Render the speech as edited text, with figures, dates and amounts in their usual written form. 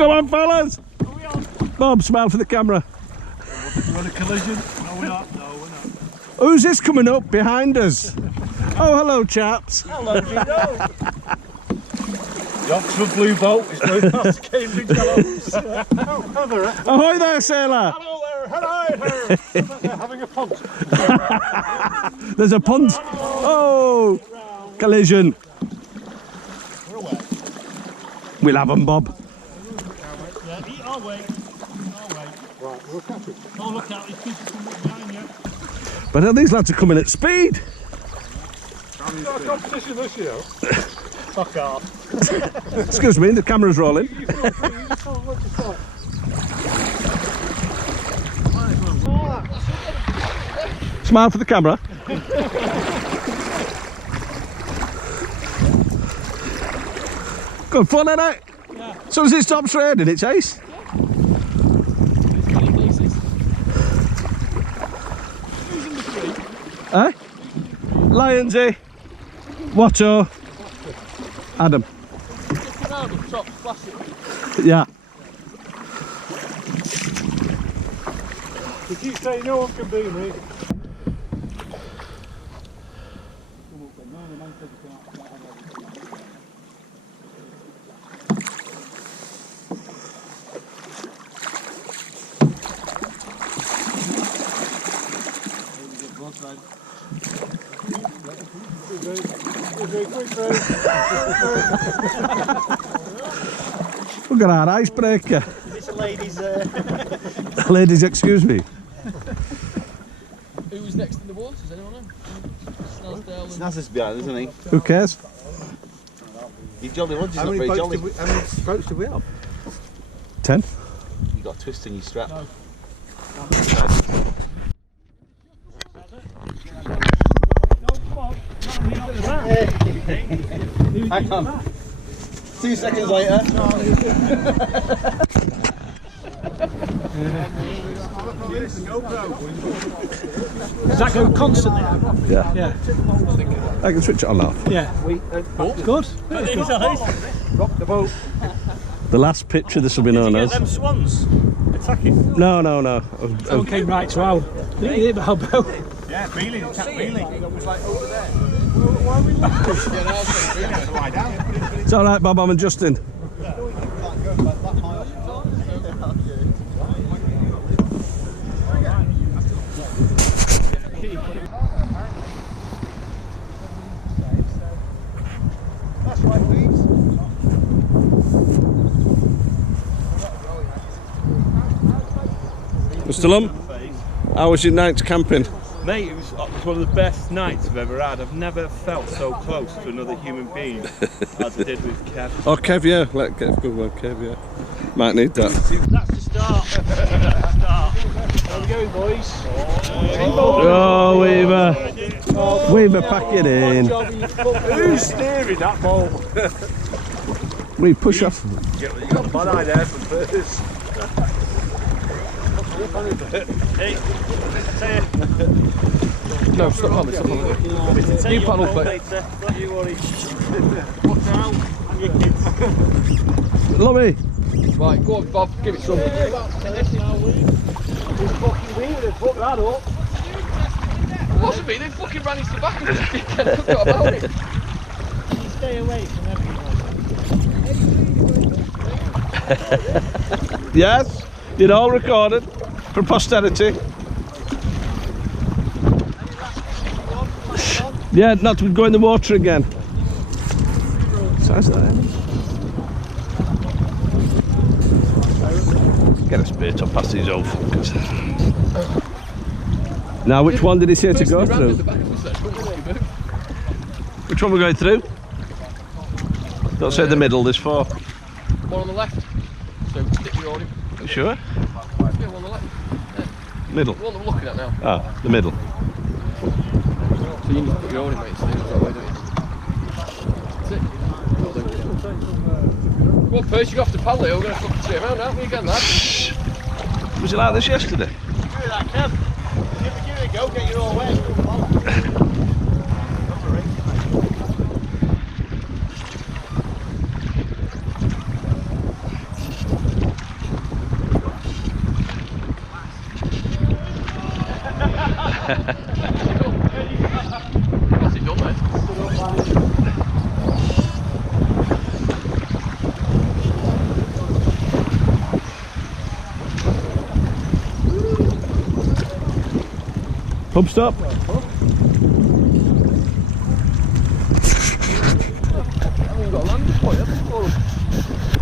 Come on, fellas. Are we on? Bob, smile for the camera. We're on a collision. No, we're not. No, we're not. Who's this coming up behind us? Oh, hello, chaps. Hello, Gino. The Oxford Blue Boat is going past Cambridge Gallows. Ahoy there, sailor. Hello there. Hello there. Having a punt. There's a punt. Oh, collision. We're away. We'll have them, Bob. Yeah, eat our way. Right, we'll catch it. Oh, look out. These people coming behind you. But these lads are coming at speed. We've got a competition this year. Fuck off. Excuse me, the camera's rolling. Smile for the camera. Good fun, isn't it? Yeah. So as it stops raining, it's ace. Eh? Lionsy, Watto, Adam. Yeah. Did you say no one can be me? We've got our icebreaker. It's a ladies. Ladies, excuse me. Who's next in the water? Does anyone know? Snazzy's behind, isn't he? Who cares? You jolly ones, he's not very jolly. How many strokes did we have? 10. You got a twist in your strap. No. Hang on. 2 seconds later. Does that go constantly? Yeah. Yeah. I can switch it on now. Yeah. Good. Rock the boat. The last picture this will be known as. Them swans attacking. No, no, no. Someone came right to our. How about? Yeah, Beeling, cat Beeling. It's all right, Bob. I'm adjusting. That's right, please. Mr. Lum, how was your night's camping? Mate, it was one of the best nights I've ever had. I've never felt so close to another human being as I did with Kev. Oh, Kev, yeah. Let Kev go on, Kev, yeah. Might need that. That's the start. That's the start. How we going, boys? Oh, Weaver. Weaver, pack it in. Who's steering that ball? We push off. You got one eye there for first. Hey, No, stop on this. You paddle, quick. don't you worry. Watch out, and your kids. Lummy. Right, go on, Bob, give it some. He's fucking weird. Put that up. It wasn't me, they fucking ran into the back and just forgot about it. You stay away from everyone. Yes, it all recorded for posterity. Yeah, not to go in the water again. Size of that. Get a spear up past these old fuckers. Now, which one did he say to go through? Which one we're going through? Don't say the middle, there's 4. One on the left. So stick your oar in. You sure? Yeah, one on the left. Middle. The one that we're looking at now. Ah, the middle. So you need to put your oar in, mate. So that way, don't you? That's it. Come on, Percy, you have to paddle it. We're going to fucking see him out, aren't we, again, lad? Was it like this yesterday? Give it that, Kev. Give it a go. Get your all wet. What's he done then? Pub stop. We've got a landing point, haven't we?